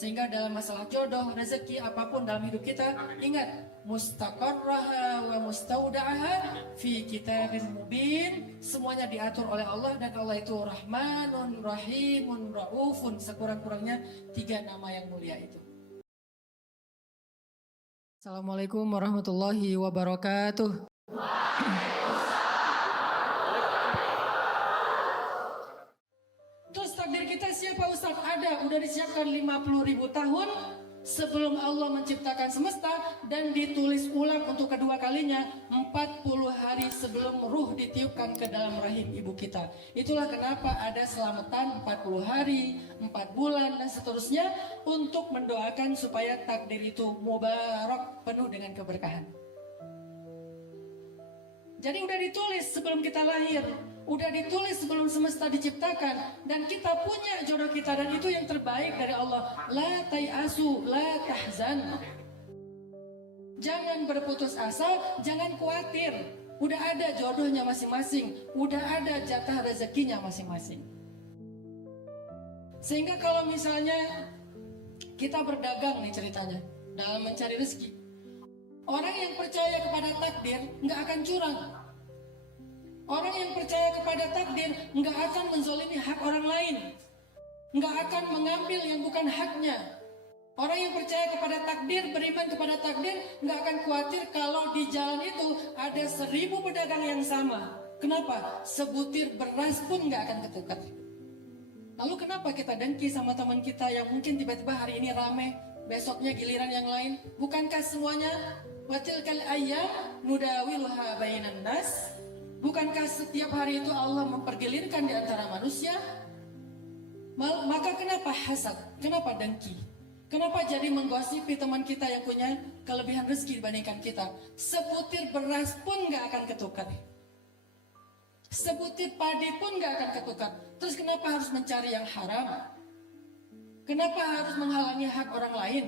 Sehingga dalam masalah jodoh, rezeki, apapun dalam hidup kita, ingat mustaqarraha wa mustauda'aha fi kitabin mubin. Semuanya diatur oleh Allah, dan Allah itu Rahmanun, Rahimun, Raufun, sekurang-kurangnya 3 nama yang mulia itu. Assalamualaikum warahmatullahi wabarakatuh. Terus takdir kita siapa Ustaz? Ada, udah disiapkan 50.000 tahun sebelum Allah menciptakan semesta, dan ditulis ulang untuk kedua kalinya 40 hari sebelum ruh ditiupkan ke dalam rahim ibu kita. Itulah kenapa ada selamatan 40 hari, 4 bulan, dan seterusnya, untuk mendoakan supaya takdir itu mubarak, penuh dengan keberkahan. Jadi udah ditulis sebelum kita lahir, udah ditulis sebelum semesta diciptakan, dan kita punya jodoh kita, dan itu yang terbaik dari Allah. La tayasu, la tahzan. Jangan berputus asa, jangan khawatir. Udah ada jodohnya masing-masing, udah ada jatah rezekinya masing-masing. Sehingga kalau misalnya kita berdagang nih ceritanya, dalam mencari rezeki, orang yang percaya kepada takdir nggak akan curang. Orang yang percaya kepada takdir nggak akan menzolimi hak orang lain, nggak akan mengambil yang bukan haknya. Orang yang percaya kepada takdir, beriman kepada takdir, nggak akan khawatir kalau di jalan itu ada 1000 pedagang yang sama. Kenapa? Sebutir beras pun nggak akan ketukar. Lalu kenapa kita dengki sama teman kita yang mungkin tiba-tiba hari ini rame, besoknya giliran yang lain? Bukankah semuanya watilkal ayyam nudawiluha bainan nas? Bukankah setiap hari itu Allah mempergilirkan di antara manusia? Maka kenapa hasad? Kenapa dengki? Kenapa jadi menggosipi teman kita yang punya kelebihan rezeki dibandingkan kita? Sebutir beras pun gak akan ketukar. Sebutir padi pun gak akan ketukar. Terus kenapa harus mencari yang haram? Kenapa harus menghalangi hak orang lain?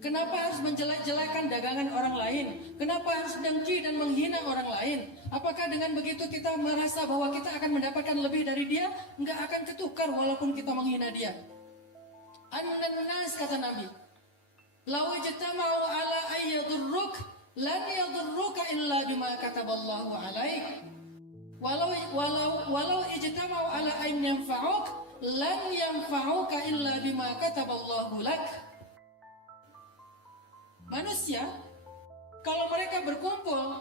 Kenapa harus menjelek-jelekan dagangan orang lain? Kenapa harus dengki dan menghina orang lain? Apakah dengan begitu kita merasa bahwa kita akan mendapatkan lebih dari dia? Enggak akan ketukar walaupun kita menghina dia. An-nas kata Nabi, "Law ijtama'u ala ayyadurruk lan yadurruka illa bima kataballahu alaik. Walau ijtama'u ala an yanfa'uk lan yanfa'uka illa bima kataballahu lak." Manusia, kalau mereka berkumpul,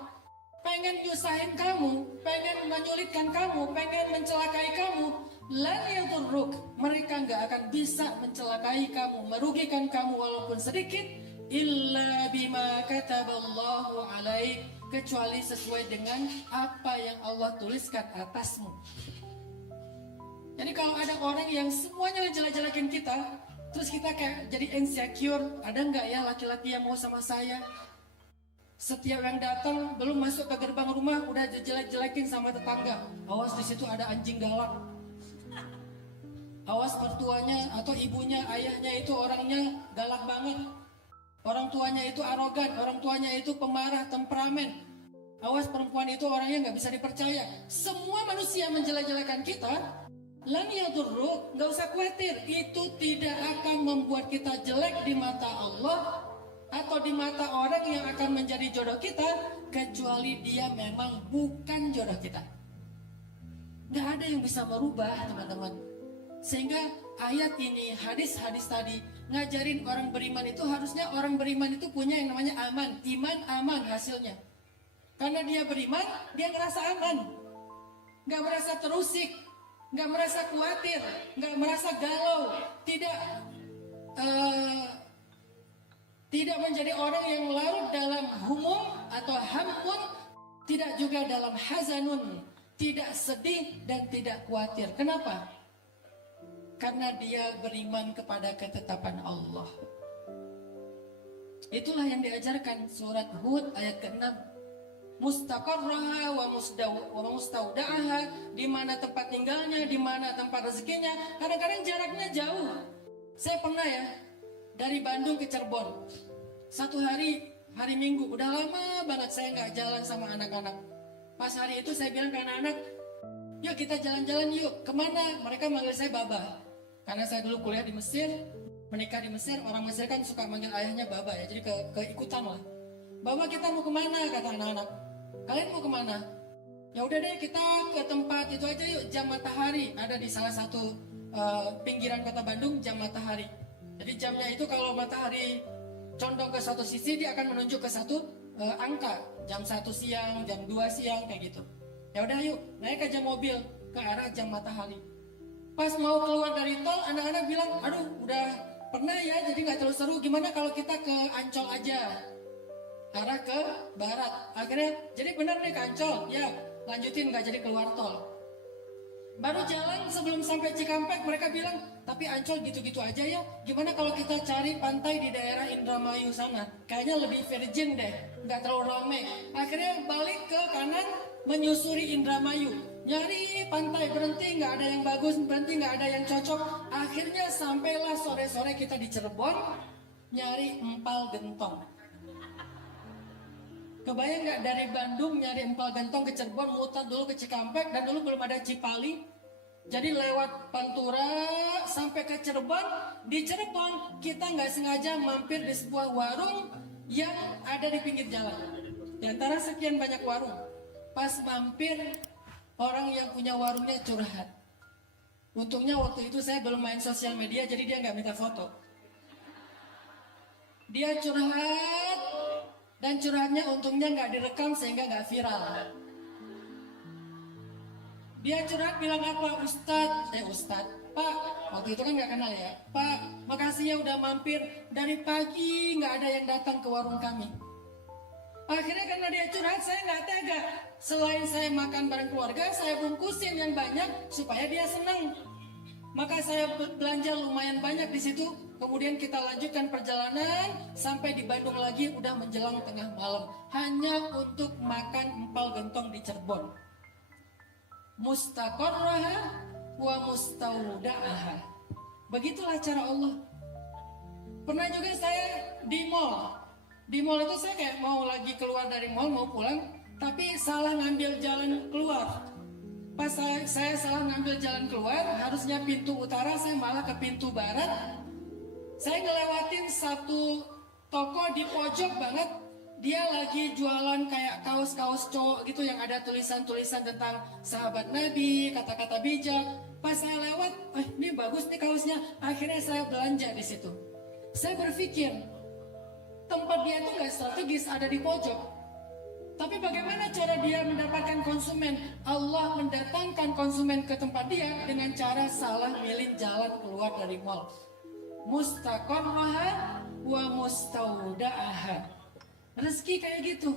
pengen nyusahin kamu, pengen menyulitkan kamu, pengen mencelakai kamu, lan yadurruk, mereka nggak akan bisa mencelakai kamu, merugikan kamu walaupun sedikit, illa bima kataballahu alaik, kecuali sesuai dengan apa yang Allah tuliskan atasmu. Jadi kalau ada orang yang semuanya menjelek-jelekin kita, terus kita kayak jadi insecure, ada nggak ya laki-laki yang mau sama saya? Setiap yang datang belum masuk ke gerbang rumah udah jelek-jelekin sama tetangga. Awas di situ ada anjing galak. Awas mertuanya atau ibunya, ayahnya itu orangnya galak banget. Orang tuanya itu arogan, orang tuanya itu pemarah, temperamen. Awas perempuan itu orangnya nggak bisa dipercaya. Semua manusia menjelek-jelekan kita. Lan yadurruk, nggak usah khawatir, itu tidak akan membuat kita jelek di mata Allah atau di mata orang yang akan menjadi jodoh kita, kecuali dia memang bukan jodoh kita. Nggak ada yang bisa merubah, teman-teman. Sehingga ayat ini, hadis-hadis tadi ngajarin orang beriman itu, harusnya orang beriman itu punya yang namanya aman, iman aman hasilnya. Karena dia beriman, dia ngerasa aman, nggak merasa terusik, nggak merasa khawatir, nggak merasa galau, tidak menjadi orang yang larut dalam humum atau hamun, tidak juga dalam hazanun, tidak sedih dan tidak khawatir. Kenapa? Karena dia beriman kepada ketetapan Allah. Itulah yang diajarkan surat Hud ayat ke-6. Mustaqarraha wa mustauda'aha, di mana tempat tinggalnya, di mana tempat rezekinya. Kadang-kadang jaraknya jauh. Saya pernah ya, dari Bandung ke Cirebon. Satu hari Minggu, udah lama banget saya nggak jalan sama anak-anak. Pas hari itu saya bilang ke anak-anak, yuk kita jalan-jalan yuk. Kemana? Mereka manggil saya Baba. Karena saya dulu kuliah di Mesir, menikah di Mesir, orang Mesir kan suka manggil ayahnya baba ya, jadi keikutan lah. Baba, kita mau kemana, kata anak-anak. Kalian mau kemana? Ya udah deh, kita ke tempat itu aja yuk, Jam Matahari. Ada di salah satu pinggiran kota Bandung, Jam Matahari. Jadi jamnya itu kalau matahari condong ke satu sisi, dia akan menunjuk ke satu angka. Jam 1 siang, jam 2 siang, kayak gitu. Ya udah yuk, naik aja mobil ke arah Jam Matahari. Pas mau keluar dari tol, anak-anak bilang, aduh udah pernah ya, jadi gak terlalu seru. Gimana kalau kita ke Ancol aja, arah ke barat. Akhirnya, jadi benar nih ke Ancol, ya lanjutin, gak jadi keluar tol. Baru jalan sebelum sampai Cikampek, mereka bilang, tapi Ancol gitu-gitu aja ya. Gimana kalau kita cari pantai di daerah Indramayu sana? Kayaknya lebih virgin deh, nggak terlalu rame. Akhirnya balik ke kanan, menyusuri Indramayu. Nyari pantai, berhenti nggak ada yang bagus, berhenti nggak ada yang cocok. Akhirnya sampailah sore-sore kita di Cirebon, nyari empal gentong. Kebayang nggak dari Bandung nyari empal gentong ke Cirebon, muter dulu ke Cikampek, dan dulu belum ada Cipali. Jadi lewat Pantura sampai ke Cirebon. Di Cirebon kita nggak sengaja mampir di sebuah warung yang ada di pinggir jalan. Di antara sekian banyak warung, pas mampir, orang yang punya warungnya curhat. Untungnya waktu itu saya belum main sosial media, jadi dia nggak minta foto. Dia curhat, dan curhatnya untungnya nggak direkam sehingga nggak viral. Dia curhat bilang apa? Ustadz, Pak, waktu itu kan nggak kenal ya. Pak, makasih ya udah mampir, dari pagi nggak ada yang datang ke warung kami. Akhirnya karena dia curhat, saya nggak tega. Selain saya makan bareng keluarga, saya bungkusin yang banyak supaya dia senang. Maka saya belanja lumayan banyak di situ. Kemudian kita lanjutkan perjalanan sampai di Bandung lagi, udah menjelang tengah malam, hanya untuk makan empal gentong di Cirebon. Mustaqarraha wa mustaudaha. Begitulah cara Allah. Pernah juga saya di mall. Di mall itu saya kayak mau lagi keluar dari mall, mau pulang, tapi salah ngambil jalan keluar. Pas saya salah ngambil jalan keluar, harusnya pintu utara, saya malah ke pintu barat. Saya ngelewatin satu toko di pojok banget. Dia lagi jualan kayak kaos-kaos cowok gitu yang ada tulisan-tulisan tentang sahabat Nabi, kata-kata bijak. Pas saya lewat, ini bagus nih kaosnya. Akhirnya saya belanja di situ. Saya berpikir, tempat dia tuh gak strategis, ada di pojok. Tapi bagaimana cara dia mendapatkan konsumen? Allah mendatangkan konsumen ke tempat dia dengan cara salah milih jalan keluar dari mall. Mustaqarraha wa mustaudaha. Rezeki kayak gitu.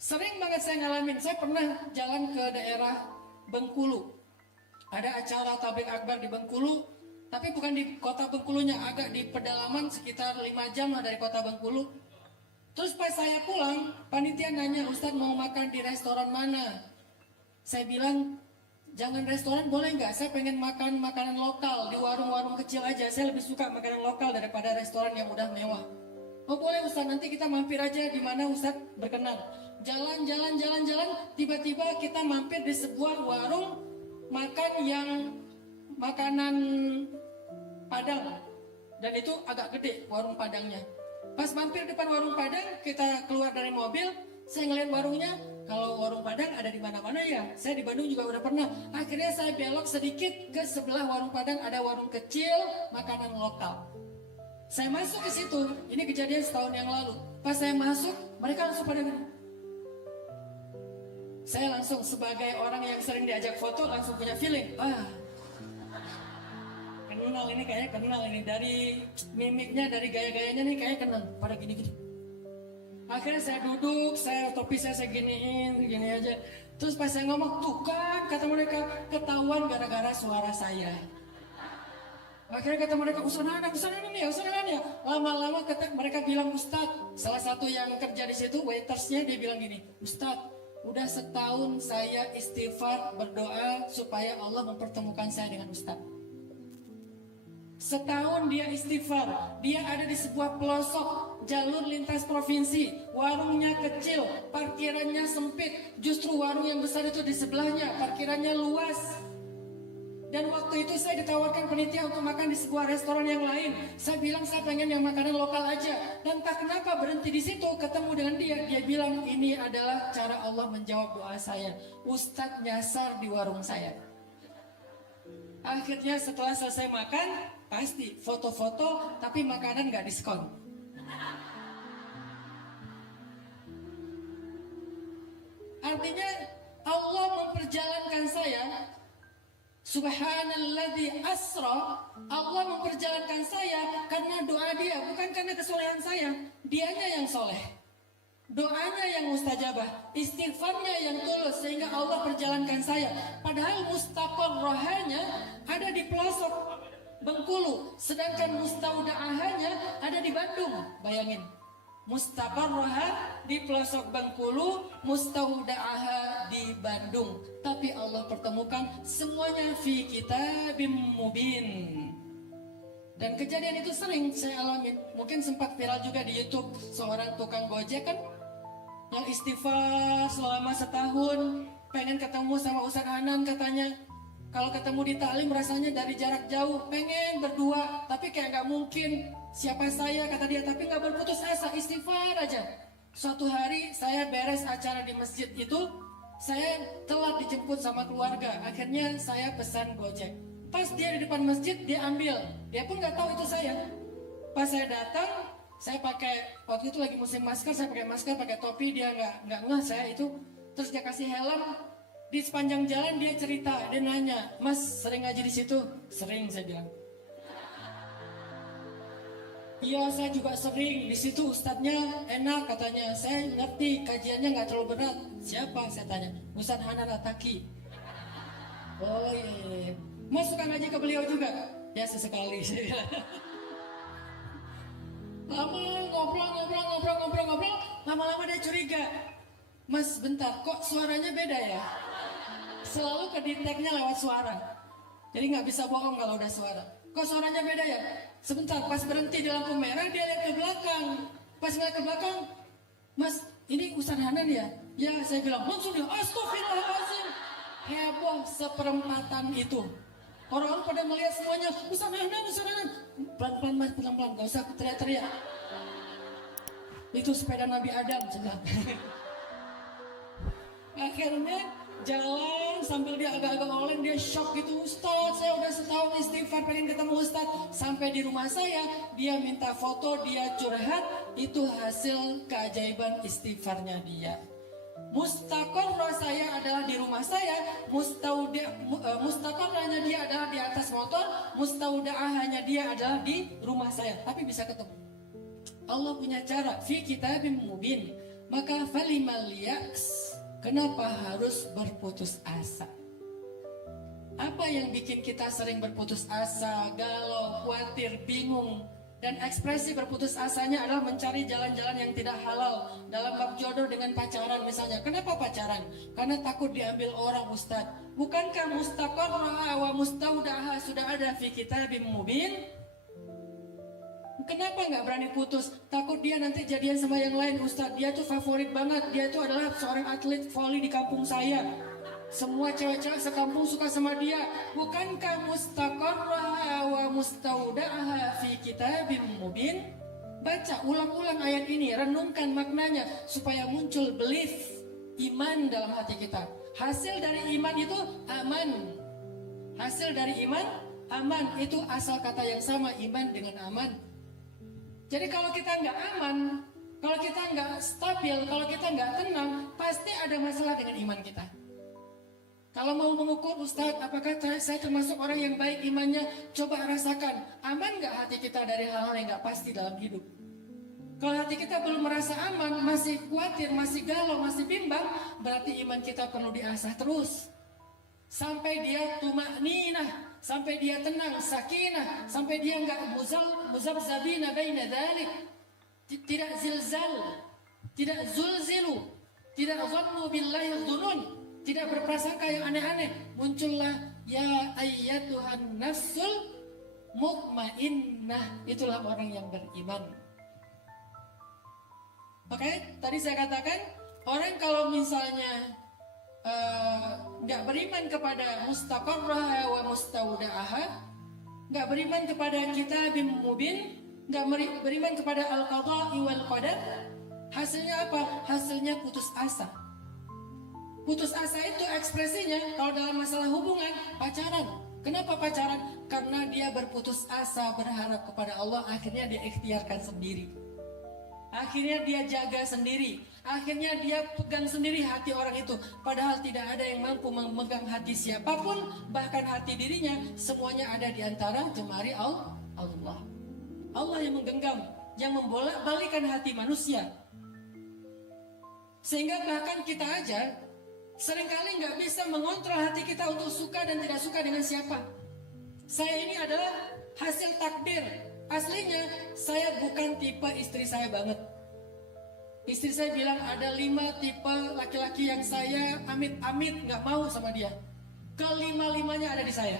Sering banget saya ngalamin. Saya pernah jalan ke daerah Bengkulu. Ada acara tabligh akbar di Bengkulu, tapi bukan di kota Bengkulunya, agak di pedalaman sekitar 5 jam lah dari kota Bengkulu. Terus pas saya pulang, panitia nanya, Ustadz mau makan di restoran mana? Saya bilang, jangan restoran boleh nggak? Saya pengen makan makanan lokal di warung-warung kecil aja. Saya lebih suka makanan lokal daripada restoran yang udah mewah. Oh boleh Ustadz, nanti kita mampir aja di mana Ustadz berkenan. Jalan, tiba-tiba kita mampir di sebuah warung makan yang makanan Padang. Dan itu agak gede warung Padangnya. Pas mampir depan warung Padang, kita keluar dari mobil, saya ngeliat warungnya. Kalau warung Padang ada di mana-mana ya. Saya di Bandung juga udah pernah. Akhirnya saya belok sedikit ke sebelah warung Padang, ada warung kecil makanan lokal. Saya masuk ke situ. Ini kejadian setahun yang lalu. Pas saya masuk, mereka langsung pada gini. Saya langsung sebagai orang yang sering diajak foto langsung punya feeling. Kenal ini, kayaknya kenal ini. Dari mimiknya, dari gaya-gayanya nih kayaknya kenal. Pada gini-gini. Akhirnya saya duduk, topi saya giniin, gini aja. Terus pas saya ngomong, tuh kan, kata mereka, ketahuan gara-gara suara saya. Akhirnya kata mereka, usahanan ya. Lama-lama mereka bilang, Ustadz, salah satu yang kerja di situ, waitersnya, dia bilang gini, Ustadz, udah setahun saya istighfar, berdoa, supaya Allah mempertemukan saya dengan Ustadz. Setahun dia istighfar, dia ada di sebuah pelosok jalur lintas provinsi, warungnya kecil, parkirannya sempit, justru warung yang besar itu di sebelahnya, parkirannya luas. Dan waktu itu saya ditawarkan panitia untuk makan di sebuah restoran yang lain. Saya bilang saya pengen yang makanan lokal aja. Dan tak kenapa berhenti di situ, ketemu dengan dia. Dia bilang ini adalah cara Allah menjawab doa saya. Ustadz nyasar di warung saya. Akhirnya setelah selesai makan, pasti foto-foto tapi makanan gak diskon. Artinya Allah memperjalankan saya. Subhanalladzi asra, Allah memperjalankan saya karena doa dia, bukan karena kesolehan saya. Dianya yang soleh, doanya yang mustajabah, istighfarnya yang tulus, sehingga Allah perjalankan saya. Padahal mustaqarrahanya ada di pelosok Bengkulu, sedangkan mustaudaahanya ada di Bandung. Bayangin, mustaqarraha di pelosok Bengkulu, mustaudaah di Bandung. Tapi Allah pertemukan semuanya fi kitabim mubin. Dan kejadian itu sering saya alamin. Mungkin sempat viral juga di YouTube. Seorang tukang gojek kan yang istighfar selama setahun, pengen ketemu sama Ustaz Hanan katanya. Kalau ketemu di taklim rasanya dari jarak jauh, pengen berdua, tapi kayak gak mungkin. Siapa saya, kata dia, tapi gak berputus asa, istighfar aja. Suatu hari saya beres acara di masjid itu, saya telat dijemput sama keluarga. Akhirnya saya pesan Gojek. Pas dia di depan masjid, dia ambil. Dia pun gak tahu itu saya. Pas saya datang, saya pakai, waktu itu lagi musim masker, saya pakai masker, pakai topi, dia nggak ngeh saya itu. Terus dia kasih helm. Di sepanjang jalan dia cerita, dia nanya, Mas sering ngaji di situ? Sering, saya bilang. Iya, saya juga sering. Di situ ustadznya enak katanya. Saya ngerti kajiannya nggak terlalu berat. Siapa? Saya tanya. Ustadz Hanan Ataki. Oh iya. Mas suka ngaji ke beliau juga? Ya sesekali. Lama ngobrol. Lama-lama dia curiga. Mas bentar, kok suaranya beda ya? Selalu kedeteknya lewat suara. Jadi nggak bisa bohong kalau udah suara. Kok suaranya beda ya? Sebentar, pas berhenti di lampu merah dia lihat ke belakang. Pas ngeliat ke belakang, Mas, ini Ustadz Hanan ya? Ya, saya bilang, langsung dia, astagfirullahaladzim. Heboh seperempatan itu. Orang-orang pada melihat semuanya, Ustadz Hanan. Pelan-pelan Mas, pelan-pelan, gak usah teriak-teriak. Itu sepeda Nabi Adam, sedang. Akhirnya jalan sambil dia agak-agak oleng, dia shock gitu. Ustadz, saya udah setahun istighfar pengen ketemu Ustadz. Sampai di rumah saya, dia minta foto, dia curhat. Itu hasil keajaiban istighfarnya dia. Mustaqarrah saya adalah di rumah saya, mustaqarrahnya dia adalah di atas motor, mustaudaahnya dia adalah di rumah saya. Tapi bisa ketemu. Allah punya cara, fi kitabim mubin. Maka falimal yaks, kenapa harus berputus asa? Apa yang bikin kita sering berputus asa, galau, khawatir, bingung? Dan ekspresi berputus asanya adalah mencari jalan-jalan yang tidak halal. Dalam bab jodoh dengan pacaran misalnya. Kenapa pacaran? Karena takut diambil orang, Ustadz. Bukankah mustaqarrah wa mustaudaha sudah ada fi kitabim mubin? Kenapa nggak berani putus? Takut dia nanti jadian sama yang lain, Ustadz. Dia tuh favorit banget. Dia tuh adalah seorang atlet voli di kampung saya. Semua cewek-cewek sekampung suka sama dia. Bukankah mustaqarrah wa mustaudaha fi kitabim mubin? Baca ulang-ulang ayat ini, renungkan maknanya supaya muncul belief, iman dalam hati kita. Hasil dari iman itu aman. Hasil dari iman aman, itu asal kata yang sama, iman dengan aman. Jadi kalau kita nggak aman, kalau kita nggak stabil, kalau kita nggak tenang, pasti ada masalah dengan iman kita. Kalau mau mengukur, Ustadz, apakah saya termasuk orang yang baik imannya? Coba rasakan, aman nggak hati kita dari hal-hal yang nggak pasti dalam hidup? Kalau hati kita belum merasa aman, masih khawatir, masih galau, masih bimbang, berarti iman kita perlu diasah terus. Sampai dia tumakninah, sampai dia tenang, sakinah, sampai dia nggak muzabzabina baina dzalik, tidak zilzal, tidak zulzilu, tidak dhannu billahi dzunun, tidak berprasangka yang aneh-aneh. Muncullah ya ayyatuhan nafsul mutmainnah, itulah orang yang beriman. Makanya tadi saya katakan, orang kalau misalnya nggak beriman kepada mustaqarraha wa mustaudaha, nggak beriman kepada kitabim mubin, nggak beriman kepada al-qada'i wal qadar, hasilnya apa? Hasilnya putus asa. Putus asa itu ekspresinya kalau dalam masalah hubungan, pacaran. Kenapa pacaran? Karena dia berputus asa berharap kepada Allah, akhirnya dia ikhtiarkan sendiri. Akhirnya dia jaga sendiri. Akhirnya dia pegang sendiri hati orang itu. Padahal tidak ada yang mampu memegang hati siapapun, bahkan hati dirinya, semuanya ada di antara jemari Allah. Allah yang menggenggam, yang membolak-balikan hati manusia. Sehingga bahkan kita aja seringkali nggak bisa mengontrol hati kita untuk suka dan tidak suka dengan siapa. Saya ini adalah hasil takdir. Aslinya saya bukan tipe istri saya banget. Istri saya bilang ada 5 tipe laki-laki yang saya amit-amit nggak mau sama dia. Kelima-limanya ada di saya.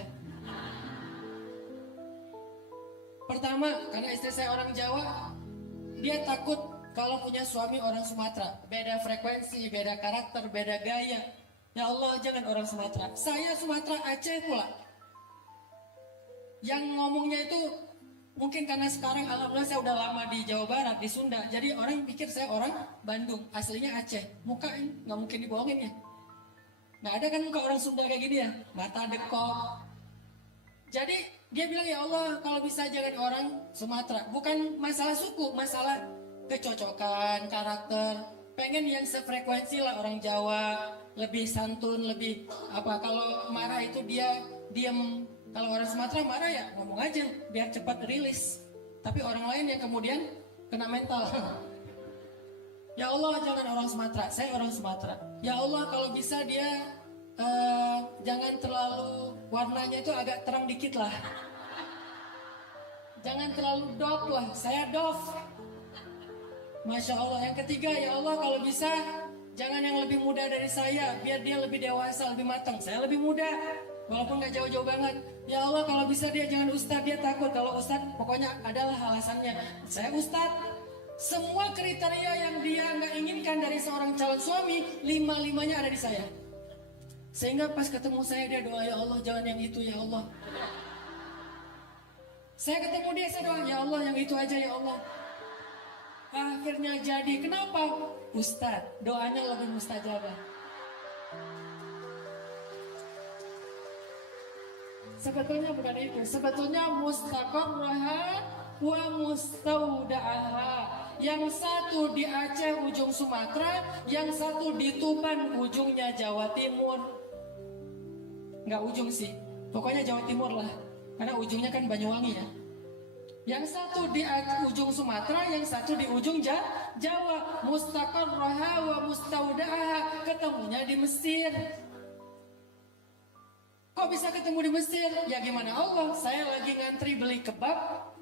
Pertama, karena istri saya orang Jawa, dia takut kalau punya suami orang Sumatera. Beda frekuensi, beda karakter, beda gaya. Ya Allah, jangan orang Sumatera. Saya Sumatera Aceh pula. Yang ngomongnya itu mungkin karena sekarang alhamdulillah saya udah lama di Jawa Barat, di Sunda. Jadi orang pikir saya orang Bandung, aslinya Aceh. Muka nggak mungkin dibohongin ya. Nggak ada kan muka orang Sunda kayak gini ya, mata dekok. Jadi dia bilang, ya Allah kalau bisa jangan orang Sumatera. Bukan masalah suku, masalah kecocokan, karakter. Pengen yang sefrekuensi lah orang Jawa, lebih santun, lebih apa. Kalau marah itu dia diam. Kalau orang Sumatera marah ya ngomong aja biar cepat rilis. Tapi orang lain yang kemudian kena mental. Ya Allah jangan orang Sumatera, saya orang Sumatera. Ya Allah kalau bisa dia jangan terlalu warnanya itu agak terang dikit lah. Jangan terlalu dof lah, saya dof. Masya Allah. Yang ketiga, ya Allah kalau bisa jangan yang lebih muda dari saya, biar dia lebih dewasa, lebih matang. Saya lebih muda, walaupun gak jauh-jauh banget. Ya Allah kalau bisa dia jangan ustadz, dia takut kalau ustadz pokoknya adalah alasannya. Saya ustadz. Semua kriteria yang dia gak inginkan dari seorang calon suami, 5-5-nya ada di saya. Sehingga pas ketemu saya dia doa, ya Allah jangan yang itu ya Allah. Saya ketemu dia, saya doa, ya Allah yang itu aja ya Allah. Akhirnya jadi. Kenapa? Ustadz, doanya lebih mustajabah. Sebetulnya bukan itu. Sebetulnya mustaqarraha wa mustaudaha. Yang satu di Aceh ujung Sumatera, yang satu di Tuban ujungnya Jawa Timur. Nggak ujung sih, pokoknya Jawa Timur lah. Karena ujungnya kan Banyuwangi ya. Yang satu di ujung Sumatera, yang satu di ujung Jawa. Mustaqarraha wa mustaudaha. Ketemunya di Mesir. Kok bisa ketemu di Mesir? Ya gimana Allah? Saya lagi ngantri beli kebab,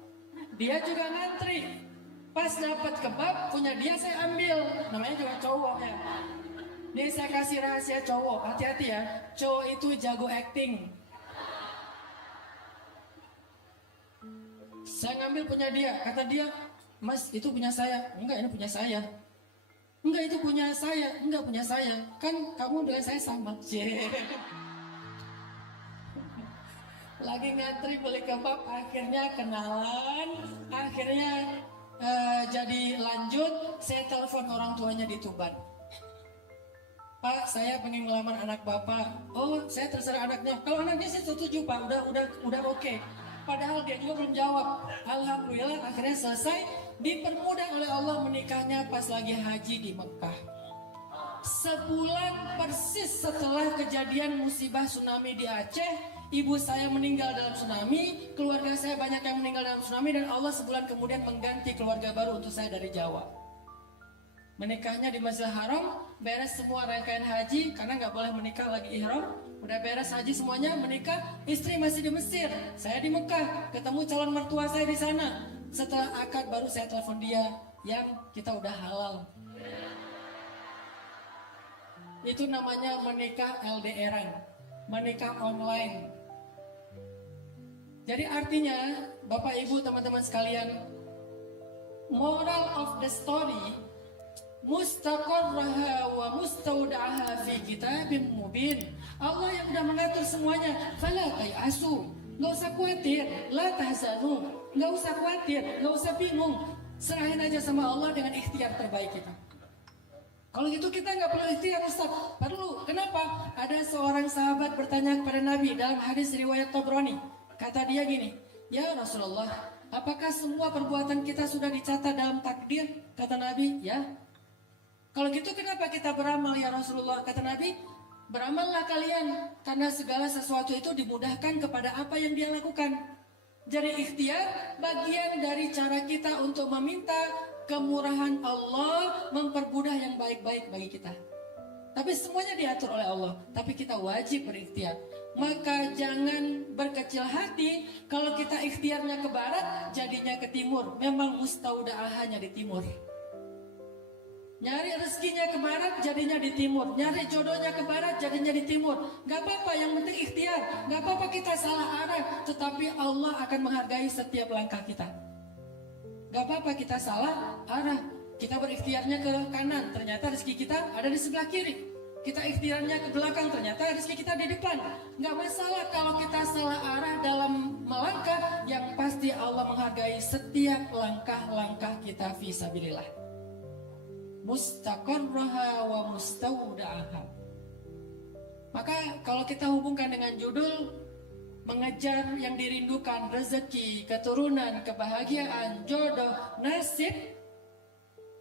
dia juga ngantri. Pas dapat kebab punya dia saya ambil. Namanya juga cowok ya. Nih saya kasih rahasia cowok. Hati-hati ya. Cowok itu jago acting. Saya ngambil punya dia, kata dia, Mas itu punya saya. Enggak, ini punya saya. Enggak, itu punya saya. Enggak, punya saya. Kan kamu dengan saya sama. Lagi ngantri beli kebab, akhirnya kenalan, akhirnya jadi lanjut. Saya telepon orang tuanya di Tuban. Pak, saya pengen melamar anak bapak. Oh, saya terserah anaknya. Kalau anaknya saya setuju Pak, udah oke. Padahal dia juga belum jawab. Alhamdulillah akhirnya selesai. Dipermudah oleh Allah menikahnya pas lagi haji di Mekah. Sebulan persis setelah kejadian musibah tsunami di Aceh, ibu saya meninggal dalam tsunami, keluarga saya banyak yang meninggal dalam tsunami, dan Allah sebulan kemudian mengganti keluarga baru untuk saya dari Jawa. Menikahnya di Masjidil Haram, beres semua rangkaian haji karena nggak boleh menikah lagi ihram. Udah beres haji semuanya, menikah, istri masih di Mesir, saya di Mekah, ketemu calon mertua saya di sana. Setelah akad baru saya telepon dia, yang kita udah halal. Itu namanya menikah LDRan, menikah online. Jadi artinya, Bapak Ibu teman-teman sekalian, moral of the story, mustaqarraha wa mustaudaha fi kitabim mubin. Allah yang sudah mengatur semuanya. Fala tayasu, nggak usah khawatir. La tahzanu, nggak usah khawatir, nggak usah bingung. Serahin aja sama Allah dengan ikhtiar terbaik kita. Kalau gitu kita nggak perlu ikhtiar, Ustaz. Perlu. Kenapa? Ada seorang sahabat bertanya kepada Nabi dalam hadis riwayat Tabrani. Kata dia gini, ya Rasulullah, apakah semua perbuatan kita sudah dicatat dalam takdir? Kata Nabi, ya. Kalau gitu kenapa kita beramal ya Rasulullah? Kata Nabi, beramallah kalian karena segala sesuatu itu dimudahkan kepada apa yang dia lakukan. Jadi ikhtiar bagian dari cara kita untuk meminta kemurahan Allah, mempermudah yang baik-baik bagi kita. Tapi semuanya diatur oleh Allah, tapi kita wajib berikhtiar. Maka jangan berkecil hati kalau kita ikhtiarnya ke barat, jadinya ke timur. Memang mustaudaahnya di timur. Nyari rezekinya ke barat, jadinya di timur. Nyari jodohnya ke barat, jadinya di timur. Gak apa-apa, yang penting ikhtiar. Gak apa-apa kita salah arah, tetapi Allah akan menghargai setiap langkah kita. Gak apa-apa kita salah arah. Kita berikhtiarnya ke kanan, ternyata rezeki kita ada di sebelah kiri. Kita ikhtiarnya ke belakang, ternyata rezeki kita di depan. Gak masalah kalau kita salah arah dalam melangkah, yang pasti Allah menghargai setiap langkah-langkah kita fisabilillah. Mustaqarraha wa mustaudaha. Maka kalau kita hubungkan dengan judul mengejar yang dirindukan, rezeki, keturunan, kebahagiaan, jodoh, nasib,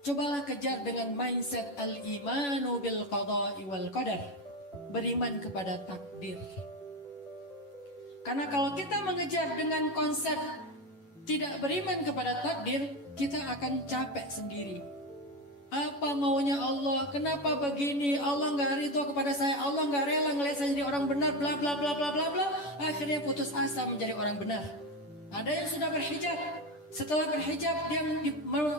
cobalah kejar dengan mindset al-imanu bil qada'i wal qadar, beriman kepada takdir. Karena kalau kita mengejar dengan konsep tidak beriman kepada takdir, kita akan capek sendiri. Apa maunya Allah? Kenapa begini? Allah nggak ridho kepada saya. Allah nggak rela ngelihat saya jadi orang benar. Bla bla bla bla bla bla. Akhirnya putus asa menjadi orang benar. Ada yang sudah berhijab. Setelah berhijab dia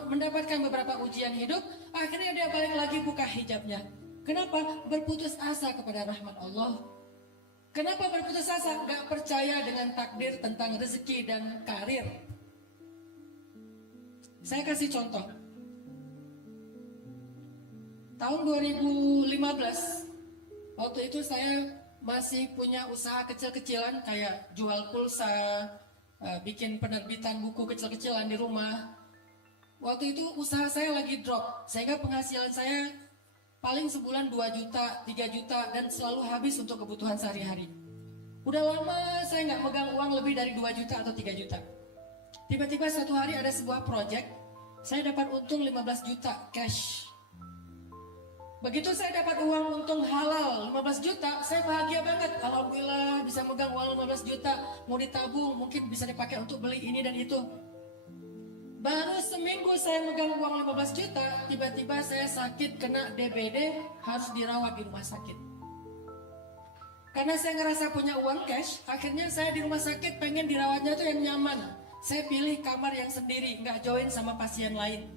mendapatkan beberapa ujian hidup. Akhirnya dia balik lagi buka hijabnya. Kenapa? Berputus asa kepada rahmat Allah. Kenapa berputus asa? Gak percaya dengan takdir tentang rezeki dan karir. Saya kasih contoh. Tahun 2015, waktu itu saya masih punya usaha kecil-kecilan kayak jual pulsa, bikin penerbitan buku kecil-kecilan di rumah. Waktu itu usaha saya lagi drop, sehingga penghasilan saya paling sebulan 2 juta, 3 juta, dan selalu habis untuk kebutuhan sehari-hari. Udah lama saya nggak megang uang lebih dari 2 juta atau 3 juta. Tiba-tiba satu hari ada sebuah project, saya dapat untung 15 juta cash. Begitu saya dapat uang untung halal 15 juta, saya bahagia banget. Alhamdulillah bisa megang uang 15 juta, mau ditabung, mungkin bisa dipakai untuk beli ini dan itu. Baru seminggu saya megang uang 15 juta, tiba-tiba saya sakit kena DBD, harus dirawat di rumah sakit. Karena saya ngerasa punya uang cash, akhirnya saya di rumah sakit pengen dirawatnya tuh yang nyaman. Saya pilih kamar yang sendiri, nggak join sama pasien lain.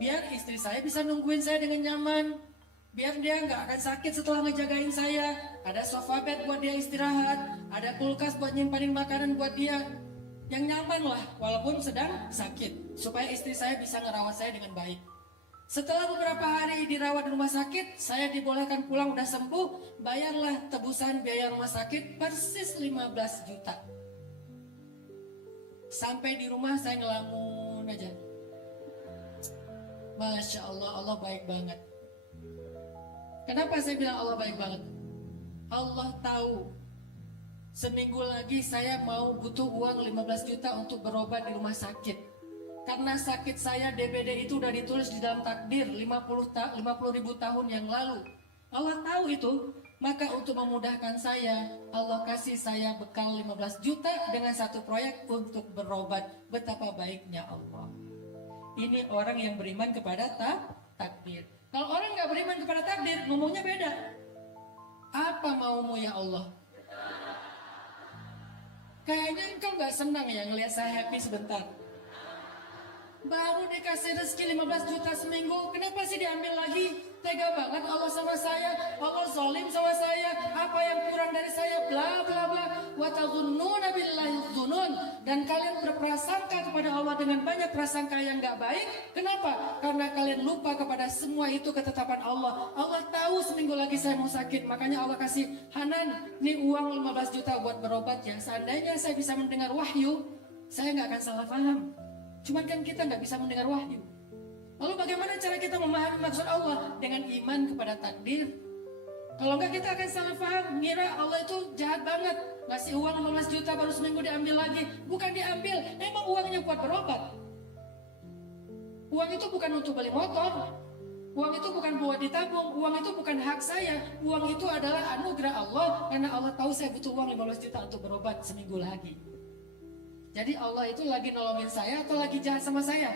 Biar istri saya bisa nungguin saya dengan nyaman. Biar dia nggak akan sakit setelah ngejagain saya. Ada sofa bed buat dia istirahat, ada kulkas buat nyimpanin makanan buat dia. Yang nyaman lah, walaupun sedang sakit, supaya istri saya bisa ngerawat saya dengan baik. Setelah beberapa hari dirawat di rumah sakit, saya dibolehkan pulang udah sembuh. Bayarlah tebusan biaya rumah sakit persis 15 juta. Sampai di rumah saya ngelamun aja. Masya Allah, Allah baik banget. Kenapa saya bilang Allah baik banget? Allah tahu seminggu lagi saya mau butuh uang 15 juta untuk berobat di rumah sakit. Karena sakit saya DBD itu udah ditulis di dalam takdir 50 ribu tahun yang lalu. Allah tahu itu, maka untuk memudahkan saya, Allah kasih saya bekal 15 juta dengan satu proyek untuk berobat. Betapa baiknya Allah. Ini orang yang beriman kepada takdir. Kalau orang nggak beriman kepada takdir, ngomongnya beda. Apa maumu ya Allah? Kayaknya engkau nggak senang ya ngelihat saya happy sebentar. Baru dikasih rezeki 15 juta seminggu, kenapa sih diambil lagi? Tega banget Allah sama saya, Allah zalim sama saya, apa yang kurang dari saya, bla bla bla. Wa tazunnuna billahi dzunun, dan kalian berprasangka kepada Allah dengan banyak prasangka yang gak baik. Kenapa? Karena kalian lupa kepada semua itu ketetapan Allah. Allah tahu seminggu lagi saya mau sakit, makanya Allah kasih, Hanan, nih uang 15 juta buat berobat ya. Seandainya saya bisa mendengar wahyu, saya gak akan salah paham. Cuman kan kita nggak bisa mendengar wahyu. Lalu bagaimana cara kita memahami maksud Allah? Dengan iman kepada takdir. Kalau nggak kita akan salah paham, ngira Allah itu jahat banget, ngasih uang 15 juta baru seminggu diambil lagi. Bukan diambil, emang uangnya buat berobat. Uang itu bukan untuk beli motor. Uang itu bukan buat ditabung. Uang itu bukan hak saya. Uang itu adalah anugerah Allah, karena Allah tahu saya butuh uang 15 juta untuk berobat seminggu lagi. Jadi Allah itu lagi nolongin saya atau lagi jahat sama saya?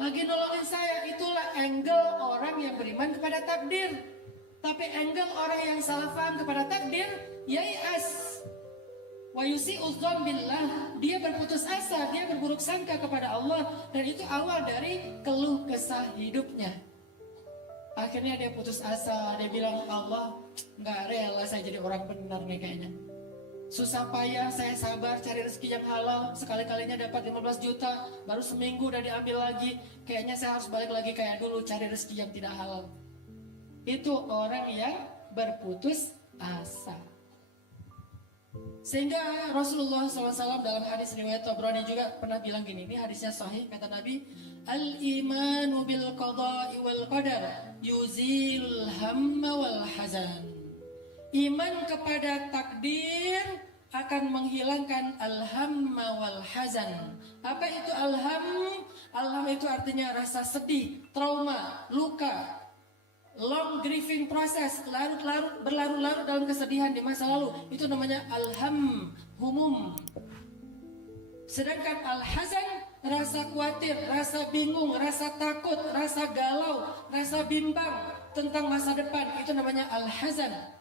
Lagi nolongin saya. Itulah angle orang yang beriman kepada takdir. Tapi angle orang yang salah paham kepada takdir, yai'as wa yusi'u dzan billah, dia berputus asa, dia berburuk sangka kepada Allah, dan itu awal dari keluh kesah hidupnya. Akhirnya dia putus asa, dia bilang, Allah nggak rela saya jadi orang benar nih kayaknya. Susah payah saya sabar cari rezeki yang halal, sekali-kalinya dapat 15 juta, baru seminggu udah diambil lagi. Kayaknya saya harus balik lagi kayak dulu cari rezeki yang tidak halal. Itu orang yang berputus asa. Sehingga Rasulullah SAW dalam hadis riwayat Tabrani juga pernah bilang gini, ini hadisnya sahih, kata Nabi, al-imanu bil qada'i wal qadar yuzil hamma wal hazan. Iman kepada takdir akan menghilangkan al-hamma wal hazan. Apa itu al-ham? Al-ham itu artinya rasa sedih, trauma, luka, long grieving process, berlarut-larut dalam kesedihan di masa lalu. Itu namanya al-ham, humum. Sedangkan al-hazan, rasa khawatir, rasa bingung, rasa takut, rasa galau, rasa bimbang tentang masa depan. Itu namanya al-hazan.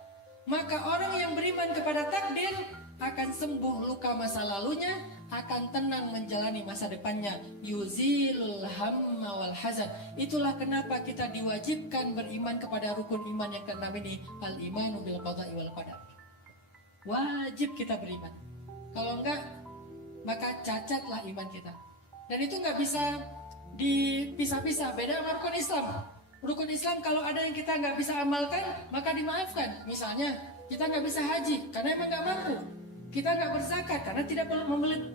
Maka orang yang beriman kepada takdir akan sembuh luka masa lalunya, akan tenang menjalani masa depannya. Yuzilul hamma wal hazan. Itulah kenapa kita diwajibkan beriman kepada rukun iman yang keenam ini, al-imanu bil qada'i wal qadar. Wajib kita beriman. Kalau enggak, maka cacatlah iman kita. Dan itu enggak bisa dipisah-pisah. Beda sama rukun Islam. Rukun Islam kalau ada yang kita nggak bisa amalkan, maka dimaafkan. Misalnya kita nggak bisa haji karena emang nggak mampu. Kita nggak berzakat karena tidak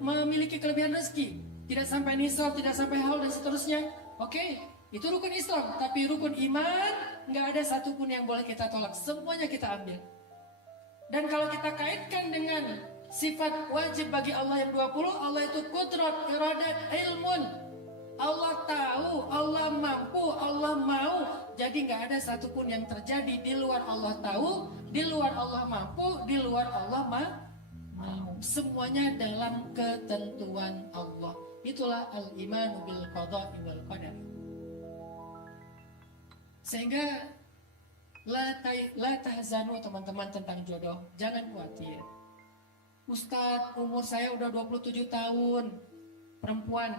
memiliki kelebihan rezeki. Tidak sampai nisab, tidak sampai haul dan seterusnya. Oke, itu rukun Islam. Tapi rukun iman nggak ada satupun yang boleh kita tolak. Semuanya kita ambil. Dan kalau kita kaitkan dengan sifat wajib bagi Allah yang 20, Allah itu qudrat, iradat, ilmun. Allah tahu, Allah mampu, Allah mau. Jadi nggak ada satupun yang terjadi di luar Allah tahu, di luar Allah mampu, di luar Allah mau. Semuanya dalam ketentuan Allah. Itulah al-imanu bil qada'i wal qadar. Sehingga la tahzanu teman-teman tentang jodoh. Jangan khawatir. Ustadz, umur saya udah 27 tahun, perempuan.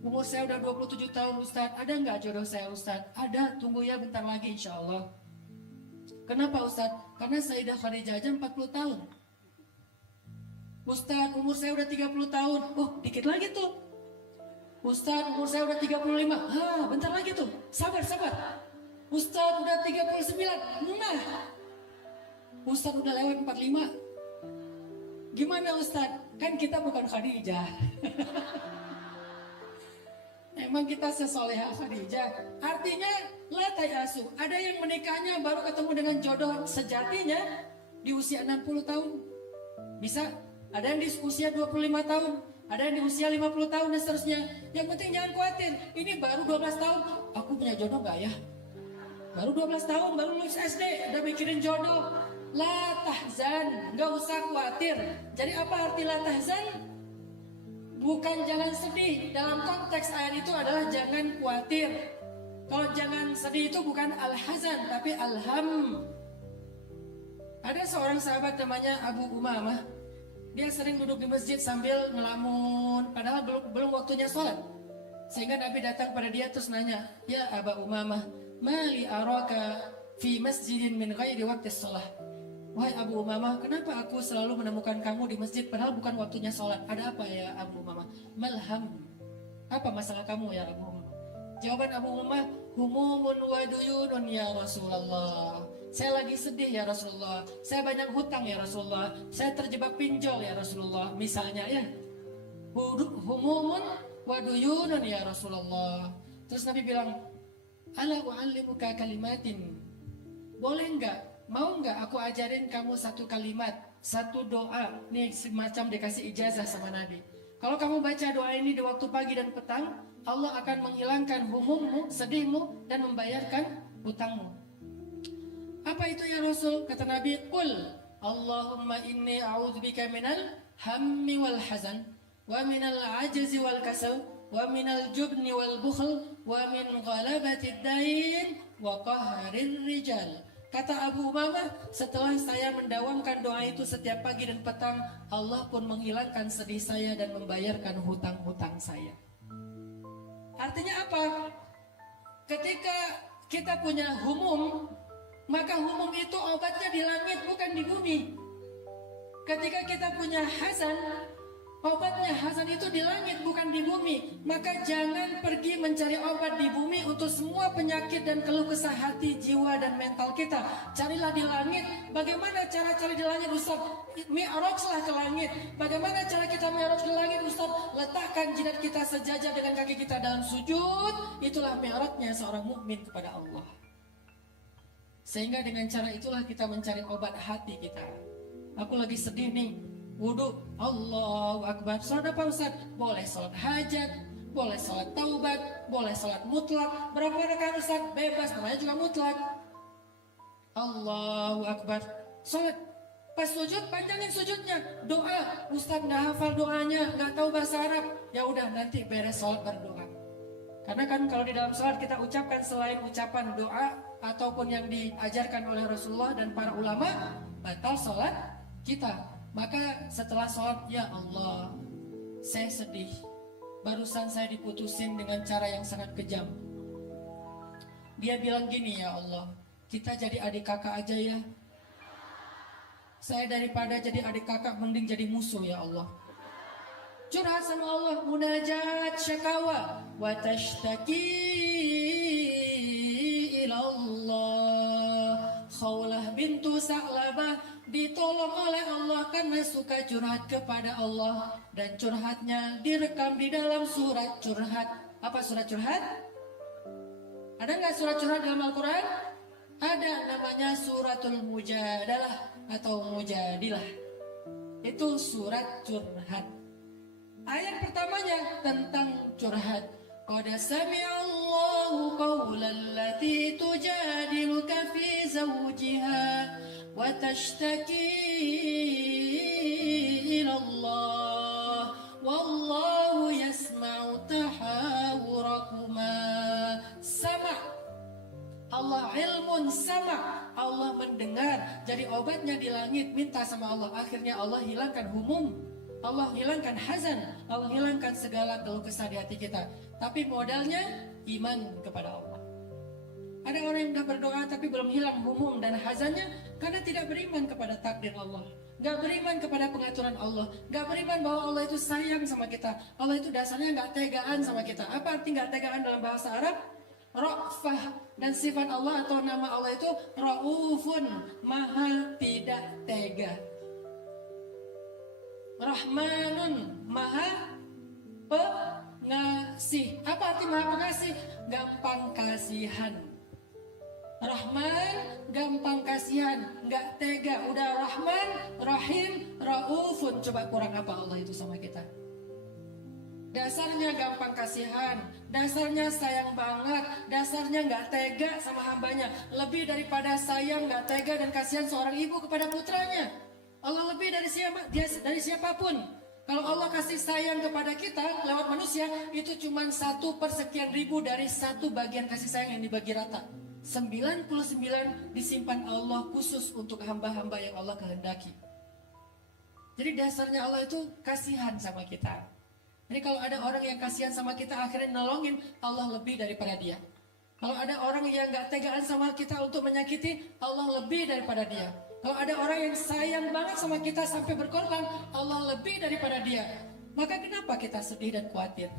Umur saya udah 27 tahun Ustadz, ada nggak jodoh saya Ustadz? Ada, tunggu ya bentar lagi insya Allah. Kenapa Ustadz? Karena Sayyidah Khadijah aja 40 tahun. Ustadz, umur saya udah 30 tahun. Oh, dikit lagi tuh. Ustadz, umur saya udah 35. Bentar lagi tuh. Sabar. Ustadz udah 39. Nah, Ustadz udah lewat 45. Gimana Ustadz? Kan kita bukan Khadijah. Emang kita sesoleha Khadijah. Artinya la tayasu. Ada yang menikahnya baru ketemu dengan jodoh sejatinya di usia 60 tahun. Bisa. Ada yang di usia 25 tahun. Ada yang di usia 50 tahun dan seterusnya. Yang penting jangan khawatir. Ini baru 12 tahun. Aku punya jodoh gak ya? Baru 12 tahun, baru lulus SD. Udah mikirin jodoh. La tahzan. Gak usah khawatir. Jadi apa arti la tahzan? Bukan jangan sedih. Dalam konteks ayat itu adalah jangan khawatir. Kalau jangan sedih itu bukan al-hazan, tapi al-ham. Ada seorang sahabat namanya Abu Umamah. Dia sering duduk di masjid sambil ngelamun, padahal belum waktunya sholat. Sehingga Nabi datang pada dia terus nanya, "Ya Aba Umamah, mali araka fi masjidin min ghairi waqti shalah." Wahai Abu Umamah, kenapa aku selalu menemukan kamu di masjid padahal bukan waktunya sholat? Ada apa ya Abu Umamah? Malham. Apa masalah kamu ya Abu Umamah? Jawaban Abu Umamah, humumun wa duyunun ya Rasulullah. Saya lagi sedih ya Rasulullah. Saya banyak hutang ya Rasulullah. Saya terjebak pinjol ya Rasulullah. Misalnya ya. Humumun wa duyunun ya Rasulullah. Terus Nabi bilang, ala u'allimuka kalimatin. Boleh enggak? Mau nggak aku ajarin kamu satu kalimat, satu doa? Nih semacam dikasih ijazah sama Nabi. Kalau kamu baca doa ini di waktu pagi dan petang, Allah akan menghilangkan humummu, sedihmu, dan membayarkan hutangmu. Apa itu ya Rasul? Kata Nabi, Qul Allahumma inni a'udzubika minal hammi wal hazan, wa minal ajzi wal kasal, wa minal jubni wal bukhl, wa min ghalabatid dain, wa qahrir rijal. Kata Abu Umamah, setelah saya mendawamkan doa itu setiap pagi dan petang, Allah pun menghilangkan sedih saya dan membayarkan hutang-hutang saya. Artinya apa? Ketika kita punya humum, maka humum itu obatnya di langit bukan di bumi. Ketika kita punya hasan, obatnya hasan itu di langit bukan di bumi. Maka jangan pergi mencari obat di bumi untuk semua penyakit dan keluh kesah hati, jiwa dan mental kita. Carilah di langit. Bagaimana cara cari di langit Ustaz? Mi'rajlah ke langit. Bagaimana cara kita mi'raj ke langit Ustaz? Letakkan jidat kita sejajar dengan kaki kita dalam sujud. Itulah mi'rajnya seorang mukmin kepada Allah. Sehingga dengan cara itulah kita mencari obat hati kita. Aku lagi sedih nih. Wudhu, Allahu Akbar. Salat apa Ustaz? Boleh salat hajat, boleh salat taubat, boleh salat mutlak. Berapa rakaat Ustaz? Bebas, namanya juga mutlak. Allahu Akbar. Salat. Pas sujud, panjangin sujudnya. Doa, Ustaz nggak hafal doanya, nggak tahu bahasa Arab. Ya udah, nanti beres salat berdoa. Karena kan kalau di dalam salat kita ucapkan selain ucapan doa ataupun yang diajarkan oleh Rasulullah dan para ulama, batal salat kita. Maka setelah sholat, ya Allah, saya sedih. Barusan saya diputusin dengan cara yang sangat kejam. Dia bilang gini, ya Allah, kita jadi adik kakak aja ya. Saya daripada jadi adik kakak, mending jadi musuh ya Allah. Curhat sama Allah, munajat syakawa, wa tashtaki ilallah. Khawlah bintu Sa'labah ditolong oleh Allah karena suka curhat kepada Allah, dan curhatnya direkam di dalam surat curhat. Apa surat curhat? Ada nggak surat curhat dalam Al-Quran? Ada, namanya suratul mujadalah atau mujadilah. Itu surat curhat. Ayat pertamanya tentang curhat. Qad sami'allahu qawlan lati tujadiluka fi zawjiha wa tashtaki ila Allah wallahu yasma'u tahawurakuma. Sama Allah, ilmun sama, Allah mendengar. Jadi obatnya di langit, minta sama Allah. Akhirnya Allah hilangkan humum, Allah hilangkan hazan, Allah hilangkan segala keluh kesah di hati kita. Tapi modalnya iman kepada Allah. Ada orang yang sudah berdoa tapi belum hilang humum dan hazannya karena tidak beriman kepada takdir Allah, gak beriman kepada pengaturan Allah, gak beriman bahwa Allah itu sayang sama kita. Allah itu dasarnya gak tegaan sama kita. Apa arti gak tegaan dalam bahasa Arab? Ra'fah. Dan sifat Allah atau nama Allah itu Ra'ufun, maha tidak tega. Rahmanun, maha pengasih. Apa arti maha pengasih? Gampang kasihan. Rahman, gampang kasihan, nggak tega. Udah Rahman, Rahim, Raufun. Coba kurang apa Allah itu sama kita? Dasarnya gampang kasihan, dasarnya sayang banget, dasarnya nggak tega sama hambanya. Lebih daripada sayang, nggak tega dan kasihan seorang ibu kepada putranya. Allah lebih dari siapapun. Kalau Allah kasih sayang kepada kita lewat manusia, itu cuma 1/sekian ribu dari 1 bagian kasih sayang yang dibagi rata. 99 disimpan Allah khusus untuk hamba-hamba yang Allah kehendaki. Jadi dasarnya Allah itu kasihan sama kita. Jadi kalau ada orang yang kasihan sama kita akhirnya nolongin, Allah lebih daripada dia. Kalau ada orang yang gak tegaan sama kita untuk menyakiti, Allah lebih daripada dia. Kalau ada orang yang sayang banget sama kita sampai berkorban, Allah lebih daripada dia. Maka kenapa kita sedih dan khawatir?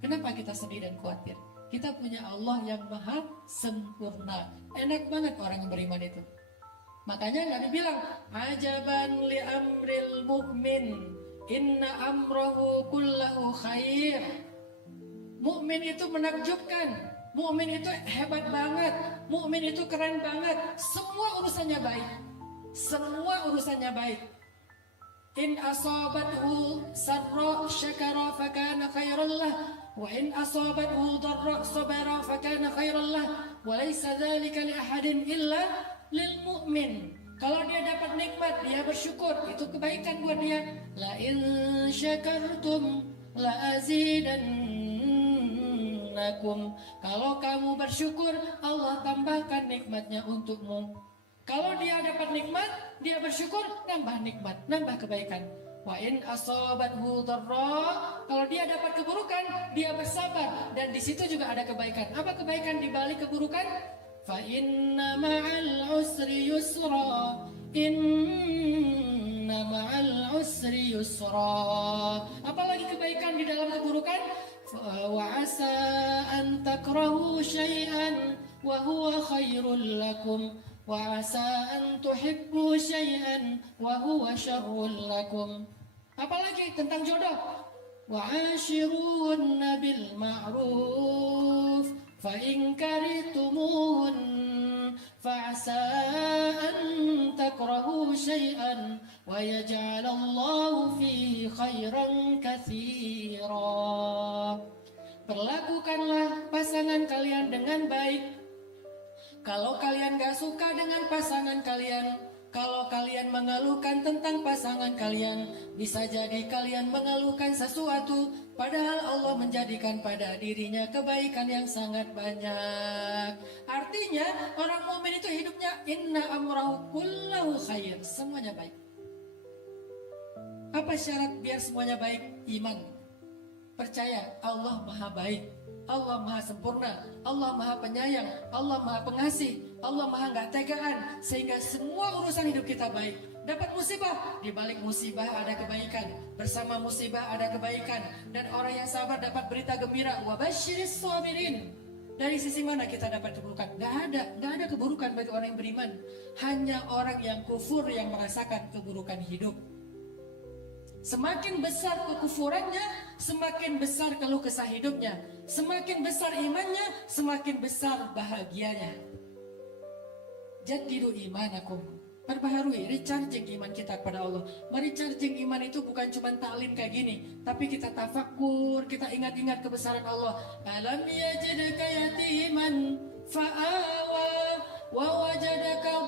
Kenapa kita sedih dan khawatir? Kita punya Allah yang maha sempurna. Enak banget orang yang beriman itu. Makanya Nabi bilang, ajaban li amril mu'min, inna amrahu kullahu khair. Mukmin itu menakjubkan. Mukmin itu hebat banget. Mukmin itu keren banget. Semua urusannya baik. Semua urusannya baik. In asabathu sarra syakara fakana khairan lah, wa in asabathu dharra sabara fakana khairan lah, wa laysa dzalika li ahadin illa lil mu'min. Kalau dia dapat nikmat, dia bersyukur, itu kebaikan buat dia. La in syakartum la azidannakum. Kalau kamu bersyukur, Allah tambahkan nikmatnya untukmu. Kalau dia dapat nikmat, dia bersyukur, nambah nikmat, nambah kebaikan. Wa in asabathu dharra, kalau dia dapat keburukan, dia bersabar, dan di situ juga ada kebaikan. Apa kebaikan di balik keburukan? Fa inna ma'al usri yusra, inna ma'al usri yusra. Apalagi kebaikan di dalam keburukan? Wa asa an takrahu syai'an wa huwa khairul lakum, wa asa an tuhibbu syai'an wa huwa syarrul lakum. Apalagi tentang jodoh? Wa ashirun bil ma'ruf fa in karitumuhun fa asa an takrahu syai'an wa yaj'alallahu fihi khairan katsira. Perlakukanlah pasangan kalian dengan baik. Kalau kalian gak suka dengan pasangan kalian, kalau kalian mengeluhkan tentang pasangan kalian, bisa jadi kalian mengeluhkan sesuatu, padahal Allah menjadikan pada dirinya kebaikan yang sangat banyak. Artinya orang mukmin itu hidupnya inna amrahu kullahu khair, semuanya baik. Apa syarat biar semuanya baik? Iman. Percaya Allah maha baik, Allah maha sempurna, Allah maha penyayang, Allah maha pengasih, Allah maha gak tegaan, sehingga semua urusan hidup kita baik. Dapat musibah, di balik musibah ada kebaikan, bersama musibah ada kebaikan, dan orang yang sabar dapat berita gembira. Wa basyiris sabirin. Dari sisi mana kita dapat keburukan? Gak ada keburukan bagi orang yang beriman. Hanya orang yang kufur yang merasakan keburukan hidup. Semakin besar kekufurannya, semakin besar keluh kesah hidupnya. Semakin besar imannya, semakin besar bahagianya. Jadidu imanakum. Perbaharui, recharging iman kita kepada Allah. Merecharging iman itu bukan cuma taklim kayak gini, tapi kita tafakur, kita ingat-ingat kebesaran Allah. Alam yajidka yatiman fa'awa wa wajadaka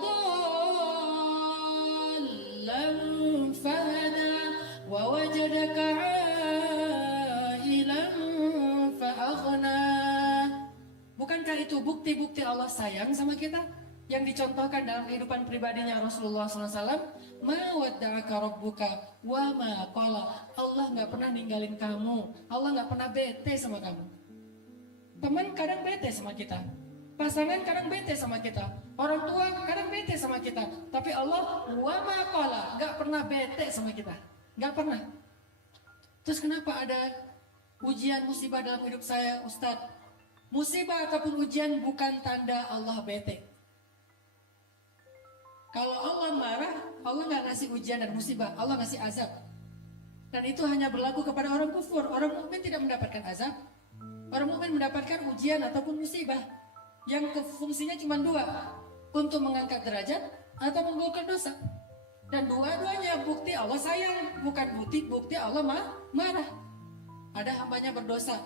dhallan fahada wa wajadaka ailan fa'aghna. Bukankah itu bukti-bukti Allah sayang sama kita? Yang dicontohkan dalam kehidupan pribadinya Rasulullah SAW. Ma wadda'aka rabbuka wa ma qala. Allah gak pernah ninggalin kamu, Allah gak pernah bete sama kamu. Teman kadang bete sama kita, pasangan kadang bete sama kita, orang tua kadang bete sama kita, tapi Allah wa ma qala, gak pernah bete sama kita, gak pernah. Terus kenapa ada ujian musibah dalam hidup saya, Ustadz? Musibah ataupun ujian bukan tanda Allah bete. Kalau Allah marah, Allah nggak ngasih ujian dan musibah, Allah ngasih azab. Dan itu hanya berlaku kepada orang kufur. Orang mukmin tidak mendapatkan azab. Orang mukmin mendapatkan ujian ataupun musibah yang fungsinya cuma dua, untuk mengangkat derajat atau menggugurkan dosa. Dan dua-duanya bukti Allah sayang, bukan bukti Allah marah. Ada hambanya berdosa,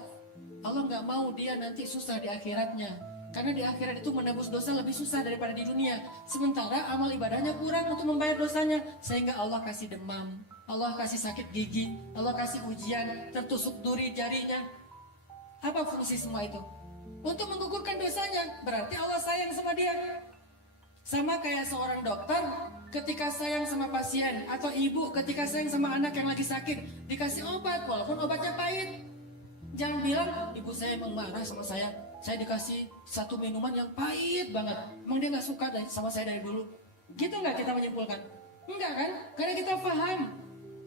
Allah nggak mau dia nanti susah di akhiratnya. Karena di akhirat itu menebus dosa lebih susah daripada di dunia. Sementara amal ibadahnya kurang untuk membayar dosanya. Sehingga Allah kasih demam, Allah kasih sakit gigi, Allah kasih ujian, tertusuk duri jarinya. Apa fungsi semua itu? Untuk menggugurkan dosanya. Berarti Allah sayang sama dia. Sama kayak seorang dokter ketika sayang sama pasien, atau ibu ketika sayang sama anak yang lagi sakit, dikasih obat walaupun obatnya pahit. Jangan bilang ibu saya emang marah sama saya dikasih satu minuman yang pahit banget, emang dia nggak suka sama saya dari dulu. Gitu nggak kita menyimpulkan? Enggak kan? Karena kita paham.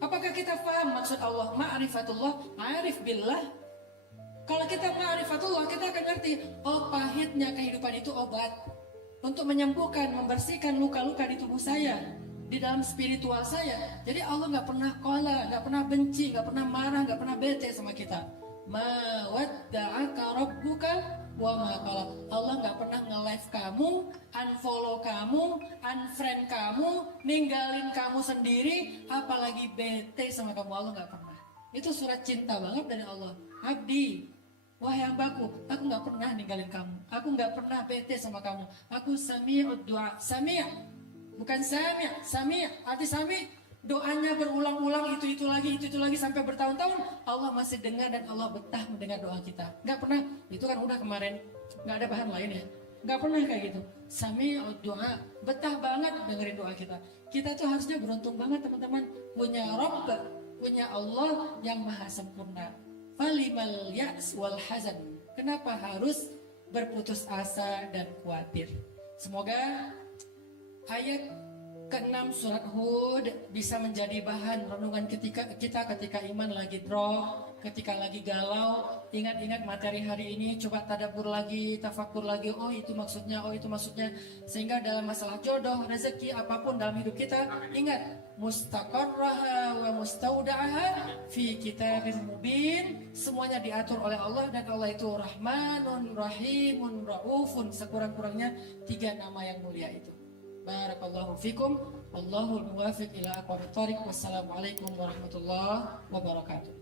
Apakah kita paham maksud Allah? Ma'rifatullah, ma'rif billah. Kalau kita ma'rifatullah, kita akan ngerti, oh pahitnya kehidupan itu obat untuk menyembuhkan, membersihkan luka-luka di tubuh saya, di dalam spiritual saya. Jadi Allah nggak pernah qala, nggak pernah benci, nggak pernah marah, nggak pernah bete sama kita. Ma wadda'aka rabbuka wa ma qala. Allah nggak pernah nge-live kamu, unfollow kamu, unfriend kamu, ninggalin kamu sendiri, apalagi bete sama kamu. Allah nggak pernah. Itu surat cinta banget dari Allah. Abdi, wahai hambaku, aku nggak pernah ninggalin kamu. Aku nggak pernah bete sama kamu. Aku sami'ud du'a. Sami', bukan sami'. Sami', arti sami', doanya berulang-ulang, itu lagi sampai bertahun-tahun. Allah masih dengar dan Allah betah mendengar doa kita. Nggak pernah, itu kan udah kemarin, nggak ada bahan lain ya. Nggak pernah kayak gitu. Sami'ud du'a, betah banget dengerin doa kita. Kita tuh harusnya beruntung banget teman-teman, punya Rabb, punya Allah yang maha sempurna. Falimal ya's wal hazan. Kenapa harus berputus asa dan khawatir? Semoga ayat ke-6 surat Hud bisa menjadi bahan renungan kita ketika iman lagi drop, ketika lagi galau. Ingat-ingat materi hari ini, coba tadabbur lagi, tafakur lagi, oh itu maksudnya, sehingga dalam masalah jodoh, rezeki, apapun dalam hidup kita, ingat mustaqarraha wa mustauda'aha fi kitabim mubin. Semuanya diatur oleh Allah, dan Allah itu Rahmanun, Rahimun, Raufun, sekurang-kurangnya 3 nama yang mulia itu. Barakallahu fikum, Allahul muwafiq ila aqwamit thoriq. Wassalamualaikum warahmatullahi wabarakatuh.